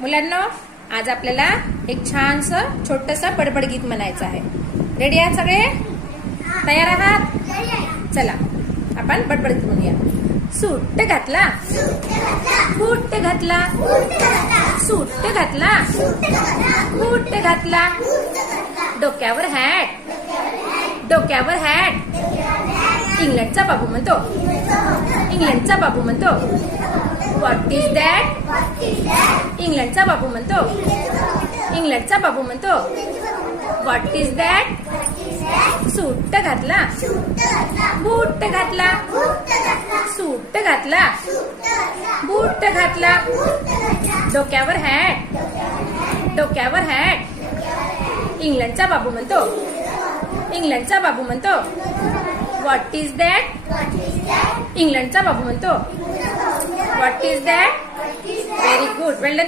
मुलांना आज आपल्याला एक छानस छोटस बडबड गीत म्हणायचं आहे. रेडी आहात सगळे? तयार आहात? चला आपण बडबड गीत म्हणूया. सूट घातला. फुट्ट घातला. सूट घातला. फुट्ट घातला. डोक्यावर हॅट डोक्यावर हॅट इंग्लंडचा बाबू म्हणतो. इंग्लंडचा बाबू म्हणतो. व्हॉट इज दॅट इंग्लंडचा बाबू म्हणतो. इंग्लंडचा बाबू म्हणतो. व्हॉट इज दॅट सूट घातला. बूट घातला. सूट घातला. बूट घातला. डोक्यावर हॅट डोक्यावर हॅट इंग्लंडचा बाबू म्हणतो. इंग्लंडचा बाबू म्हणतो. व्हॉट इज दॅट इंग्लंडचा बाबू म्हणतो. What is that very good well